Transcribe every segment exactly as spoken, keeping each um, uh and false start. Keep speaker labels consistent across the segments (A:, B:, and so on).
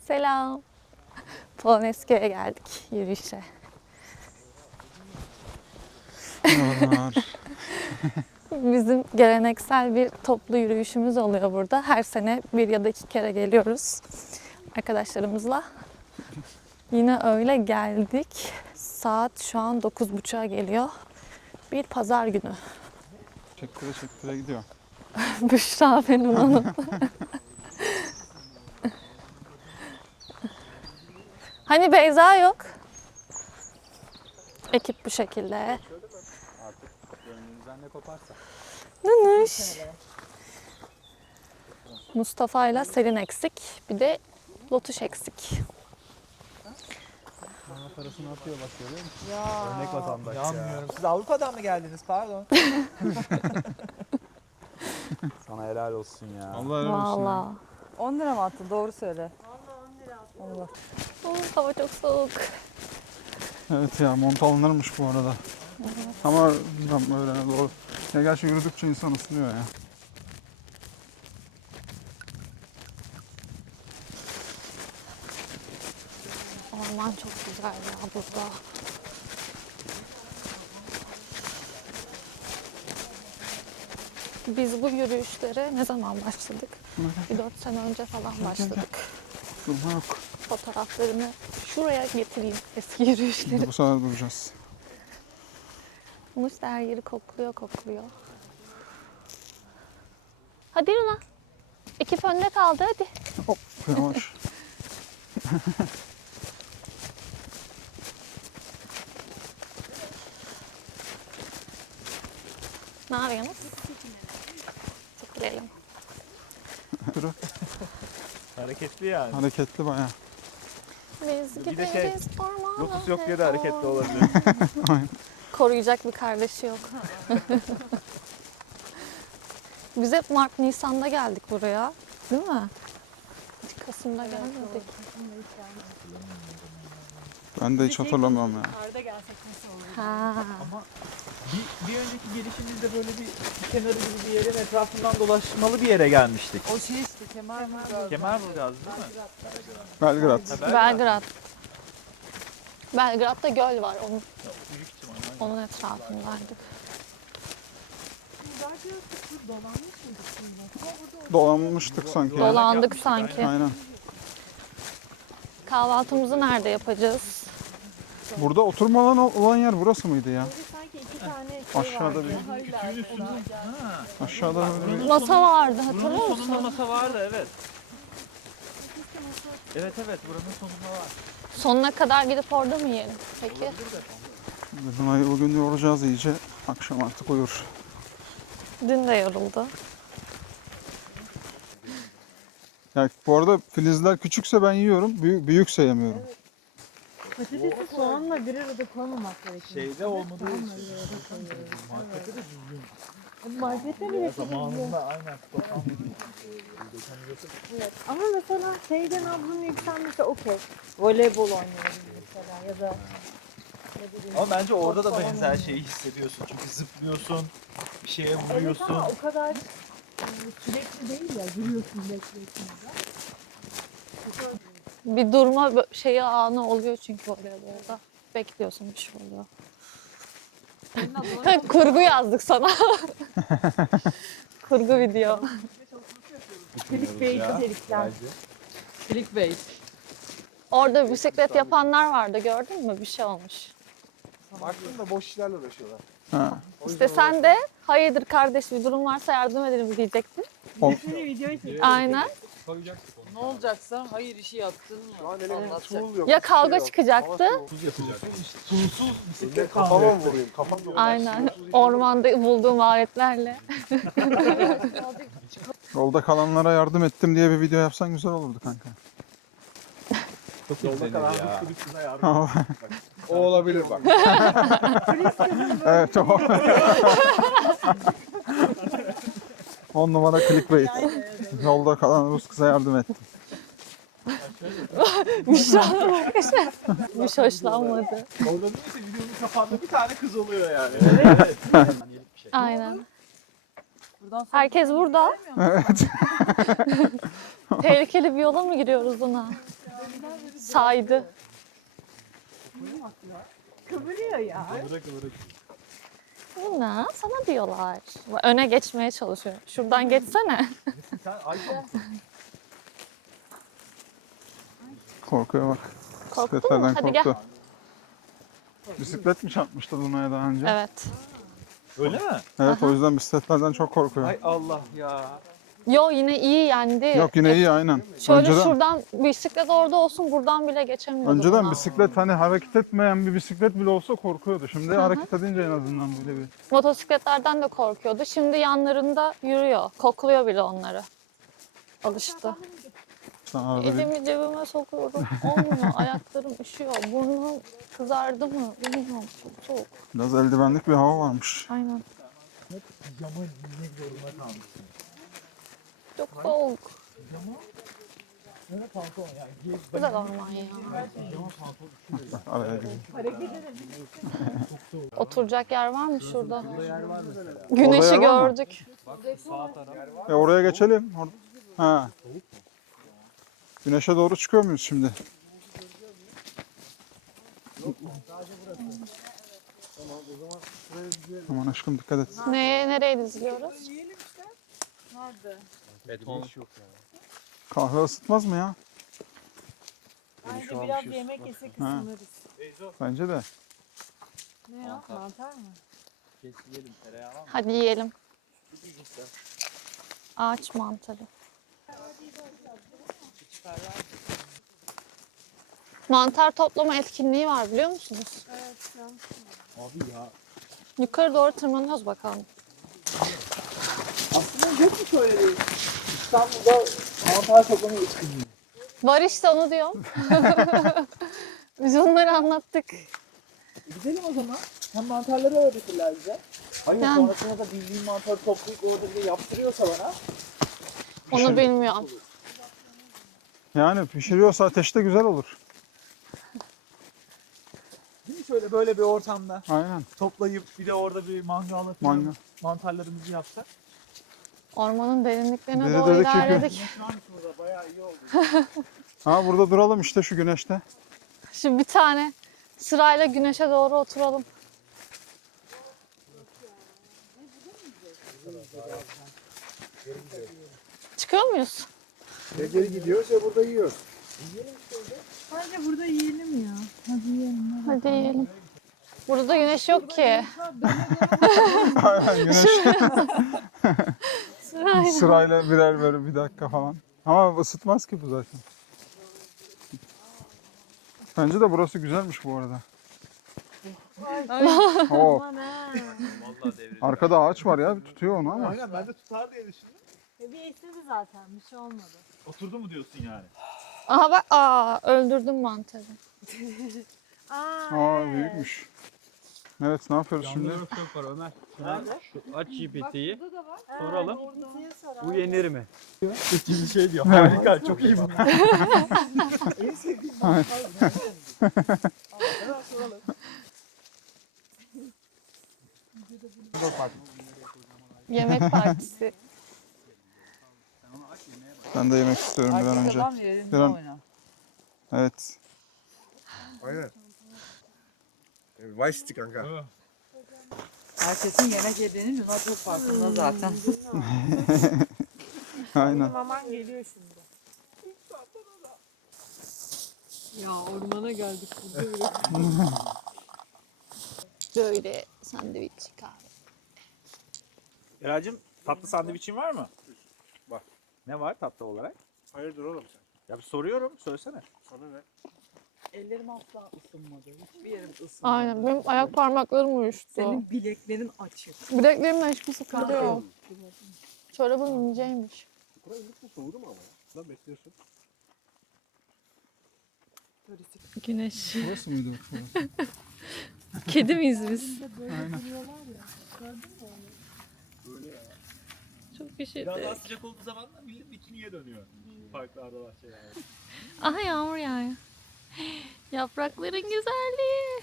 A: Selam. Polonezköy'e geldik yürüyüşe.
B: Merhabalar.
A: Bizim geleneksel bir toplu yürüyüşümüz oluyor burada. Her sene bir ya da iki kere geliyoruz arkadaşlarımızla. Yine öyle geldik. Saat şu an dokuz buçuğa geliyor. Bir pazar günü.
B: Çektire çektire gidiyor.
A: Büşra benim hanım. Hani Beyza yok. Ekip bu şekilde.
B: Artık gönlünüzden ne koparsa.
A: Nınış. Mustafa ile Selin eksik. Bir de Lotuş eksik.
B: Bana parasını atıyor bak görüyor musun?
C: Ya.
B: Örnek vatandaş ya.
C: İnanmıyorum. Siz Avrupa'dan mı geldiniz? Pardon.
D: Sana helal olsun ya.
B: Allah helal olsun. ya.
A: Valla.
E: on lira mı attın? Doğru söyle. Allah.
A: Oh, hava çok soğuk.
B: Evet ya mont alınırmış bu arada. Ama bilmem öyle doğru. Ya gerçi yürüdükçe insan ısınıyor ya.
A: Orman çok güzel ya burada. Biz bu yürüyüşlere ne zaman başladık? Bir dört sene önce falan başladık.
B: Durma yok.
A: Fotoğraflarını şuraya getireyim, eski yürüyüşleri.
B: Bu sefer duracağız.
A: Muş da her yeri kokluyor kokluyor. Hadi Luna. Ekip önde kaldı hadi.
B: Hop yavaş.
A: Ne yapıyorsunuz? Tıklayalım.
B: Yürü.
D: Hareketli yani.
B: Hareketli baya.
A: Biz
D: Bir de şey,
A: gideriz ormana.
D: Lotus yok diye de hareketli olabilir.
A: Koruyacak bir kardeşi yok. Biz hep Mart Nisan'da geldik buraya. Değil mi? Hiç Kasım'da gelmedik.
B: Ben de hiç hatırlamıyorum ya.
A: Ha.
C: Ama bir, bir önceki gelişimizde böyle bir kenarı gibi bir yerin etrafından dolaşmalı bir yere gelmiştik.
E: O şey işte Kemal Kemal.
C: Kemerburgaz değil mi?
B: Belgrad.
A: Belgrad. Belgrad'da göl var. Onun,
C: Büyük ihtimalle.
A: onun etrafındaydık.
B: Dolanmıştık sanki ya.
A: Dolandık sanki.
B: Aynen.
A: Kahvaltımızı nerede yapacağız?
B: Burada oturma alanı olan yer burası mıydı ya?
E: Sanki iki tane şey
B: Aşağıda bir,
C: Kütüğün üstünde. Ha.
B: aşağıda böyle bir...
A: Masa vardı
C: Buranın
A: hatırlıyor
C: sonunda
A: musun?
C: masa vardı evet. Evet evet buranın sonunda var.
A: Sonuna kadar gidip orada mı yiyelim? Peki.
B: Luna'yı bugün yoracağız iyice. Akşam artık uyur.
A: Dün de yoruldu.
B: Ya bu arada filizler küçükse ben yiyorum, büyük, büyükse yemiyorum.
E: Patatesi soğanla bir arada koymamak gerekiyor.
C: Şeyde olmadığı için.
E: Markette bile
C: Zamanında aynen.
E: evet. Ama mesela şeyden nabzım yükselmişse okey. Voleybol oynuyorum mesela ya da ne bileyim.
C: Ama bence orada da
E: Falan
C: benzer
E: oynuyorum.
C: şeyi hissediyorsun. Çünkü zıplıyorsun, bir şeye
E: Evet
C: vuruyorsun.
E: ama o kadar e, sürekli değil ya. Yürüyorsun, bekliyorsun da.
A: Bir durma bö- şeyi anı oluyor çünkü oraya burada. Bekliyorsun bir şey oluyor. Kurgu yazdık sana. Kurgu video.
E: Clickbait içerikler.
F: Clickbait.
A: Orada bisiklet yapanlar vardı gördün mü? Bir şey olmuş.
D: Baktım da boş işlerle uğraşıyorlar.
B: Ha.
A: İşte sen de hayırdır kardeş bir durum varsa yardım edelim diyecektin.
E: Seni videoya çek.
A: Aynen.
F: Ne olacaksa hayır işi yaptın
D: Şu
F: mı?
D: an elimde
F: Anlatacak.
D: tool yok.
A: Ya
D: hiçbir şey
A: kavga
D: yok.
A: çıkacaktı.
D: Hava
C: Pulsuz bisiklet
D: Kafama
C: kafama
D: mı vurayım? Kafam da
A: Aynen. Ormanda bulduğum aletlerle.
B: Yolda kalanlara yardım ettim diye bir video yapsan güzel olurdu kanka.
C: Çok
D: Yolda kalan
C: ya.
D: bir kulüp kıza yardım. O olabilir bak.
B: Evet o. On numara clickbait. Yolda kalan Rus kıza yardım ettim.
A: Müşra'na bakışa. Müş hoşlanmadı.
C: Orada neyse videonun kapağında bir tane kız oluyor yani.
A: Aynen.
F: Buradan sonra
A: Herkes burada.
B: Evet.
A: Tehlikeli bir yola mı giriyoruz Luna? Saydı.
E: Kıvırıyor ya.
A: Buna sana diyorlar. Öne geçmeye çalışıyor. Şuradan geçsene.
C: Sen Ayşe
B: Korkuyor bak.
A: Korktun mu?
B: Bisikletlerden
A: Hadi gel.
B: korktu. Bisiklet mi çarpmıştı Luna'ya daha önce?
A: Evet.
C: öyle mi?
B: Evet, o yüzden bisikletlerden çok korkuyor.
C: Ay Allah ya.
A: Yo yine iyi yendi.
B: Yok yine iyi aynen.
A: Şöyle
B: önceden,
A: şuradan bisiklet orada olsun buradan bile geçemiyordu.
B: önceden
A: buna.
B: bisiklet hani hareket etmeyen bir bisiklet bile olsa korkuyordu. Şimdi hareket edince en azından böyle bir...
A: Motosikletlerden de korkuyordu. Şimdi yanlarında yürüyor. Kokluyor bile onları. Alıştı.
B: Sen arada bir...
A: Elimi cebime sokuyorum. Olmuyor. Ayaklarım üşüyor. Burnum kızardı mı? Bilmiyorum. Çok soğuk.
B: Biraz eldivenlik bir hava varmış.
A: Aynen.
C: Pijama giymek zorunda kalmışsın.
A: Çok soğuk.
C: Ne pantolon ya? Giy.
A: Güzel orman ya.
C: Pijama pantolon üşüyor.
B: Araya gireyim.
A: Oturacak yer var mı şurada?
C: Burada yer var mesela.
A: Güneşi
B: Orada yer var mı?
A: gördük.
C: Bak sağ taraf.
B: E oraya geçelim. Or- ha. Güneşe doğru çıkıyor muyuz şimdi? Aman aşkım dikkat et.
A: Neye, nereye diziliyoruz?
C: Beton.
B: Kahve ısıtmaz mı ya?
E: Bence biraz yemek yesek ısınırız.
B: Bence de.
E: Ne ya? Mantar mı?
C: Kesilelim tereyağı var mı?
A: Hadi yiyelim. Ağaç mantarı. Mantar toplama etkinliği var biliyor musunuz?
C: Abi ya.
A: Yukarı doğru tırmanıyoruz bakalım.
C: Aslında yok mu şöyle bir İstanbul'da mantar toplama etkinliği?
A: Var işte onu diyorum. Biz onları anlattık.
C: E gidelim o zaman. Hem mantarları öğretirler bize. Hayır
A: Yani.
C: sonrasında da bildiğim mantarı toplayıp orada bile yaptırıyorsa bana.
A: Onu bilmiyorum.
B: Yani pişiriyorsa ateşte güzel olur.
C: Değil mi şöyle böyle bir ortamda
B: Aynen.
C: toplayıp bir de orada bir mangal atıp
B: Mangal.
C: mantarlarımızı yapsak.
A: Ormanın derinliklerine
B: Biri
A: doğru
B: dedi ki-
A: ilerledik.
C: Şu an burada bayağı iyi oldu.
B: Ha burada duralım işte şu güneşte.
A: Şimdi bir tane sırayla güneşe doğru oturalım. Çıkıyor muyuz?
D: Ya geri gidiyoruz ya burada yiyoruz.
E: Bence burada yiyelim ya. Hadi yiyelim.
A: Hadi yiyelim. Burada güneş yok ki.
B: Aynen güneş
A: Sırayla.
B: sırayla birer böyle bir dakika falan. Ama ısıtmaz ki bu zaten. Bence de burası güzelmiş bu arada. Oo,
E: Aman ha.
C: Vallahi devrim.
B: arkada ağaç var ya tutuyor onu ama.
C: Aynen ben de tutar diye düşündüm.
E: E bir esnedi zaten. Bir şey olmadı.
C: Oturdu mu diyorsun yani?
A: Aha bak aa öldürdüm mantarı.
E: Aa,
B: Aa
E: evet.
B: büyükmüş. Evet ne yapıyoruz şimdi?
G: Çok var Ömer.
C: Nerede?
G: Aç G P T'yi.
E: Burada da var.
G: Soralım.
E: Ha, G P T'ye sor
G: Bu
E: abi.
G: yenir mi?
C: Gibi şey diyor. Harika, çok iyi bu. En sevdiğim mantar. Hemen soralım.
A: Yemek partisi.
B: Ben de yemek istiyorum bir an önce.
F: Tamam yerinde
B: Bir an-
F: oyna.
B: Evet.
D: Aynen. E, Vice City kanka.
F: Herkesin yemek yediğini Luna çok farkında zaten.
B: Aynen.
E: Maman geliyor şimdi. Ya ormana geldik burada bile.
A: Böyle sandviç kahve.
C: Eracığım tatlı sandviçin var mı? Var. Ne var tatlı olarak?
D: Hayırdır oğlum sen?
C: Ya bir soruyorum, söylesene.
D: Sana ne?
F: Ellerim asla ısınmadı. Hiçbir yerim ısınmadı.
A: Aynen benim ayak parmaklarım uyuştu.
F: Senin bileklerin açık.
A: Bileklerimden hiçbir sıkıntı yok. Çorabım inceymiş.
D: Buraya lütfen soğudu mu ama ya? Lan bekliyorsun.
A: Güneş.
B: Burası mıydı? Burası.
A: Kedi miyiz biz?
B: Aynen.
A: Çok
C: Biraz daha
A: üşüdük.
C: sıcak olduğu zaman da millet bikiniye dönüyor. Parklarda bahçelerde.
A: Aha yağmur yağıyor. Yaprakların güzelliği.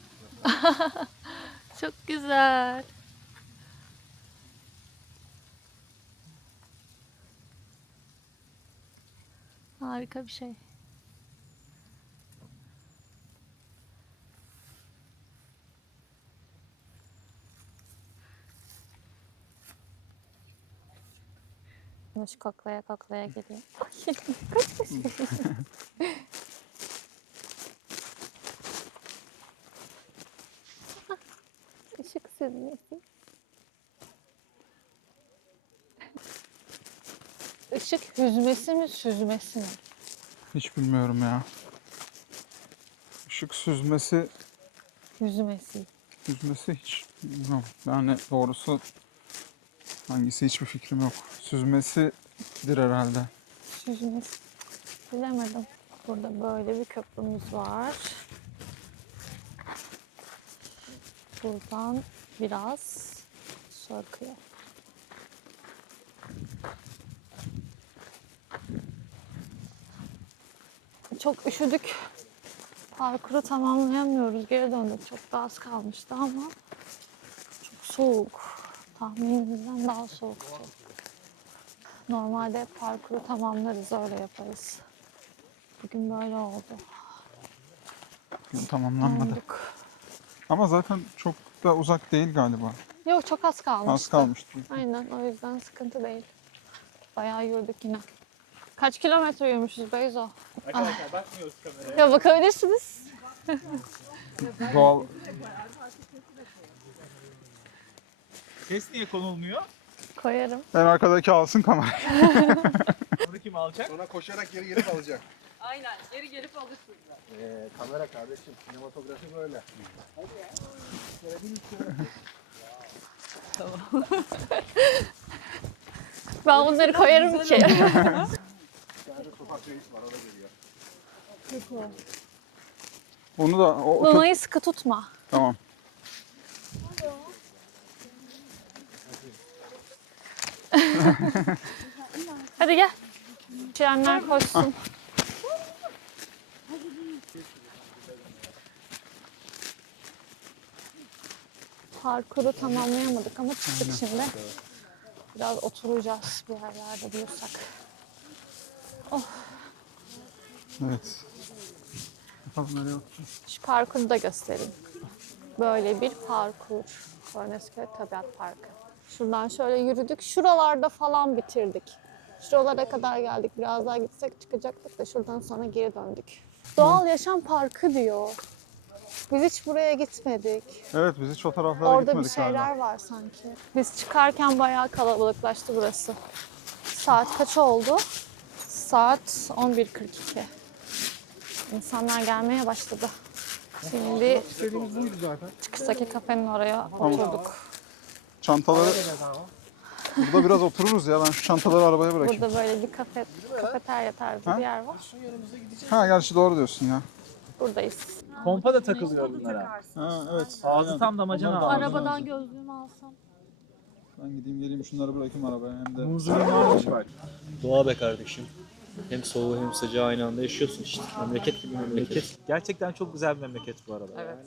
A: Çok güzel. Harika bir şey. Kuş koklaya koklaya geliyor. Ay, kaç kuş. Işık süzmesi. Işık hüzmesi mi süzmesi mi?
B: Hiç bilmiyorum ya. Işık süzmesi,
A: Hüzmesi.
B: süzmesi hiç bilmiyorum. Yani doğrusu hangisi hiçbir fikrim yok. Süzmesidir herhalde.
A: Süzmesi. Bilemedim. Burada böyle bir köprümüz var. Buradan biraz sarkıyor. Çok üşüdük. Parkuru tamamlayamıyoruz. Geri döndük. Çok da az kalmıştı ama çok soğuk. Tahminimizden daha soğuktu. Normalde parkuru tamamlarız, öyle yaparız. Bugün böyle oldu.
B: Gün tamamlanmadı.
A: Döndük.
B: Ama zaten çok da uzak değil galiba.
A: Yok, çok az kalmıştı.
B: Az kalmıştı.
A: Aynen, o yüzden sıkıntı değil. Bayağı yürüdük yine. Kaç kilometre yürümüşüz Beyzo?
G: Arkadaşlar bakmıyoruz kameraya.
A: Ya bakabilirsiniz.
B: Doğal.
G: Ses niye konulmuyor?
A: Koyarım.
B: En arkadaki alsın kamerayı.
G: Bunu kim alacak?
D: Sonra koşarak geri gelip alacak.
F: Aynen. Geri gelip alırsın.
D: Ee, kamera kardeşim. Sinematografi böyle.
A: Ben bunları koyarım ki.
D: Bir tane sokak reis var, o da geliyor.
B: Onu da o, o
A: Luna'yı sıkı tutma.
B: tamam.
A: Hadi gel. Trenler koşsun. Parkuru tamamlayamadık ama çıktık şimdi. Biraz oturacağız bir yerlerde bulursak.
B: Evet. Bakalım nereye bakacağız.
A: Şu parkuru da göstereyim. Böyle bir parkur. Kornesköy Tabiat Parkı. Şuradan şöyle yürüdük. Şuralarda falan bitirdik. Şuralara kadar geldik. Biraz daha gitsek çıkacaktık da şuradan sonra geri döndük. Doğal Yaşam Parkı diyor. Biz hiç buraya gitmedik.
B: Evet, biz hiç o taraflara
A: Orada bir
B: gitmedik
A: şeyler
B: galiba.
A: var sanki. Biz çıkarken bayağı kalabalıklaştı burası. Saat kaç oldu? Saat on bir kırk iki. İnsanlar gelmeye başladı. Şimdi
D: İstediğimiz buydu zaten.
A: çıkıştaki kafenin oraya oturduk.
B: Çantaları... Burada biraz otururuz ya. Ben şu çantaları arabaya bırakayım.
A: Burada böyle bir kafe, kafeterya tarzı
B: Ha?
A: bir yer var.
B: Ha, gerçi doğru diyorsun ya.
A: Buradayız.
G: Pompa da takılıyor bunlara.
B: Ha, evet.
G: Ağzı
B: Aynen.
G: tam damacana
B: Onlar da
G: ağzı.
A: Arabadan gözlüğümü alsam.
B: Ben gideyim geleyim şunları bırakayım arabaya hem de.
G: Muzluğun varmış bak.
H: Doğa be kardeşim. Hem soğuğu hem sıcağı aynı anda yaşıyorsun işte. Memleket gibi memleket.
G: Memleket. Gerçekten çok güzel bir memleket bu arada.
F: Evet.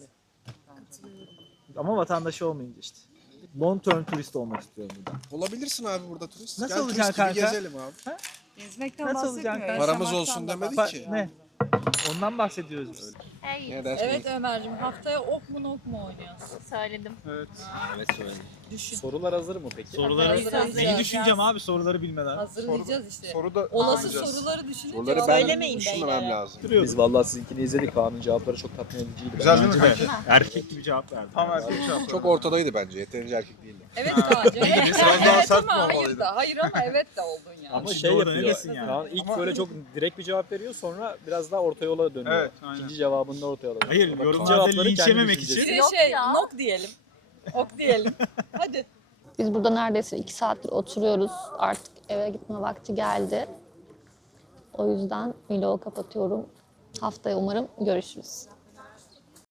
G: Ama vatandaşı olmayınca işte. Long term turist olmak istiyorum burada.
D: Olabilirsin abi burada turist.
G: Nasıl
D: Gel
G: olacaksın
D: turist gibi
G: kanka?
D: gezelim abi.
F: Gezmekten
G: Nasıl
F: bahsetmiyor.
G: olacak?
D: Paramız
F: yaşamaktan
D: olsun
F: da
D: demedik
G: Ba-
D: ki.
G: ne? Ondan bahsediyoruz.
D: Ne dersin?
F: Evet Ömer'cim, haftaya ok mu nok mu oynuyoruz?
A: Söyledim.
B: Evet.
H: Evet söyledim.
F: Düşün.
H: Sorular hazır mı peki?
G: Soruları
F: Hazır, hazır.
G: neyi düşüneceğim abi soruları bilmeden.
F: Hazırlayacağız işte.
B: Soru da
F: Olası
B: alacağız.
F: soruları düşünün.
D: Soruları
F: cevap
D: ben
F: söylemeyin
D: düşünmemem
F: beylere.
D: lazım.
H: Biz vallahi sizinkini izledik. Kaan'ın cevapları çok tatmin ediciydi.
B: Güzel değil mi
G: Bence de.
B: kanki?
G: Erkek gibi cevap verdi.
B: Tam erkek cevap.
D: Çok ortadaydı bence. Yeterince erkek değildi.
F: Evet Kaan'cığım. Evet,
B: Sen daha
F: evet
B: sert mi
F: ama hayır
B: olmalıydın?
F: da. Hayır ama evet de oldun yani.
H: Ama
G: Şimdi
H: şey
G: orada
H: yapıyor.
G: neresin yani?
H: Kaan ilk böyle çok direkt bir cevap veriyor, sonra biraz daha orta yola dönüyor.
B: Evet, aynen.
H: İkinci cevabında orta yola dönüyor.
G: Hayır,
H: Bak,
G: yorumlarda
H: cevapları
G: linç
H: kendi
G: yememek
H: düşüncesi.
G: için.
F: Bir de
A: Yok
F: şey,
A: ya.
F: nok diyelim. Ok diyelim. Hadi.
A: Biz burada neredeyse iki saattir oturuyoruz. Artık eve gitme vakti geldi. O yüzden vlogu kapatıyorum. Haftaya umarım görüşürüz.